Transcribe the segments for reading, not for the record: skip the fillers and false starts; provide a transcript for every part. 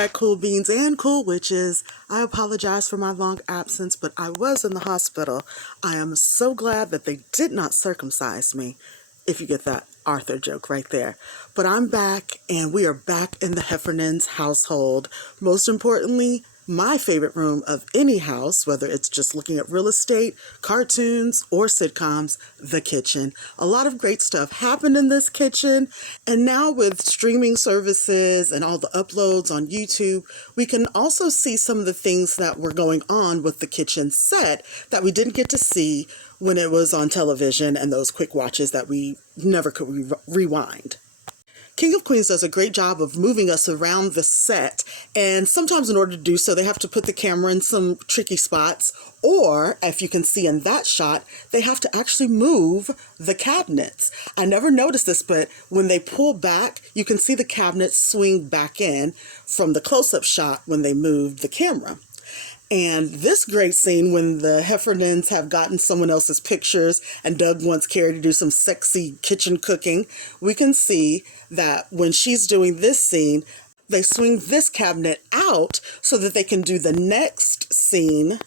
back, cool beans and cool witches. I apologize for my long absence, but I was in the hospital. I am so glad that they did not circumcise me, if you get that Arthur joke right there. But I'm back, and we are back in the Heffernan's household. Most importantly, my favorite room of any house, whether it's just looking at real estate, cartoons, or sitcoms, the kitchen. A lot of great stuff happened in this kitchen, and now with streaming services and all the uploads on YouTube, we can also see some of the things that were going on with the kitchen set that we didn't get to see when it was on television and those quick watches that we never could rewind. King of Queens does a great job of moving us around the set, and sometimes in order to do so, they have to put the camera in some tricky spots, or, if you can see in that shot, they have to actually move the cabinets. I never noticed this, but when they pull back, you can see the cabinets swing back in from the close-up shot when they moved the camera. And this great scene when the Heffernans have gotten someone else's pictures and Doug wants Carrie to do some sexy kitchen cooking, we can see that when she's doing this scene, they swing this cabinet out so that they can do the next scene,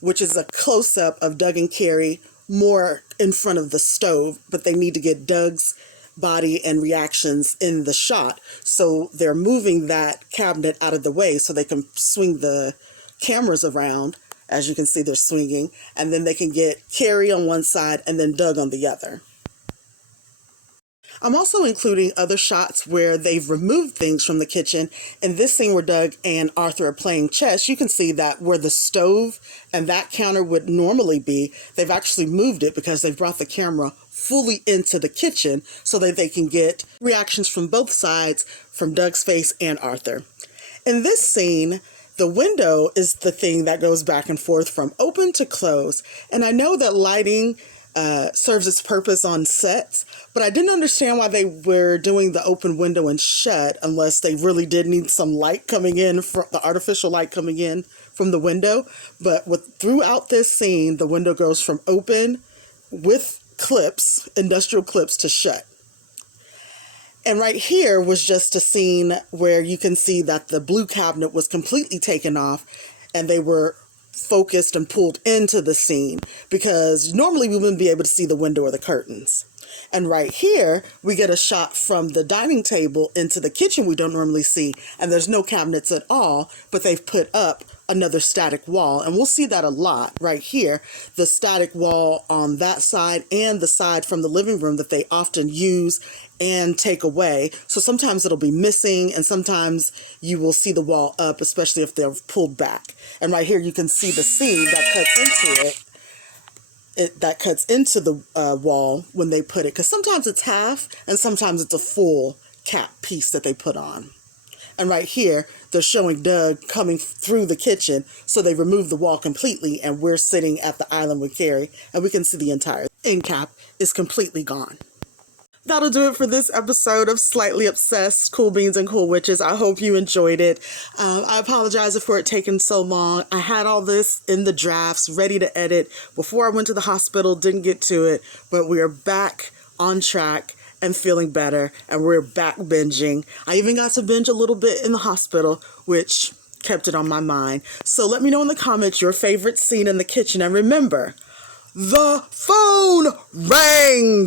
which is a close-up of Doug and Carrie more in front of the stove, but they need to get Doug's body and reactions in the shot. So they're moving that cabinet out of the way so they can swing the cameras around. As you can see, they're swinging, and then they can get Carrie on one side and then Doug on the other. I'm also including other shots where they've removed things from the kitchen. In this scene where Doug and Arthur are playing chess, you can see that where the stove and that counter would normally be, they've actually moved it because they've brought the camera fully into the kitchen so that they can get reactions from both sides, from Doug's face and Arthur. In this scene, the window is the thing that goes back and forth from open to close. And I know that lighting serves its purpose on sets, but I didn't understand why they were doing the open window and shut unless they really did need some light coming in, from the artificial light coming in from the window. But throughout this scene, the window goes from open with clips, industrial clips, to shut. And right here was just a scene where you can see that the blue cabinet was completely taken off and they were focused and pulled into the scene because normally we wouldn't be able to see the window or the curtains. And right here, we get a shot from the dining table into the kitchen we don't normally see, and there's no cabinets at all, but they've put up another static wall, and we'll see that a lot right here, the static wall on that side and the side from the living room that they often use and take away. So sometimes it'll be missing, and sometimes you will see the wall up, especially if they're pulled back. And right here you can see the seam that cuts into it. That cuts into the wall when they put it, because sometimes it's half and sometimes it's a full cap piece that they put on. And right here, they're showing Doug coming through the kitchen, so they remove the wall completely, and we're sitting at the island with Carrie, and we can see the entire end cap is completely gone. That'll do it for this episode of Slightly Obsessed, Cool Beans and Cool Witches. I hope you enjoyed it. I apologize for it taking so long. I had all this in the drafts, ready to edit before I went to the hospital, didn't get to it, but we are back on track and feeling better, and we're back binging. I even got to binge a little bit in the hospital, which kept it on my mind. So let me know in the comments your favorite scene in the kitchen, and remember, the phone rang!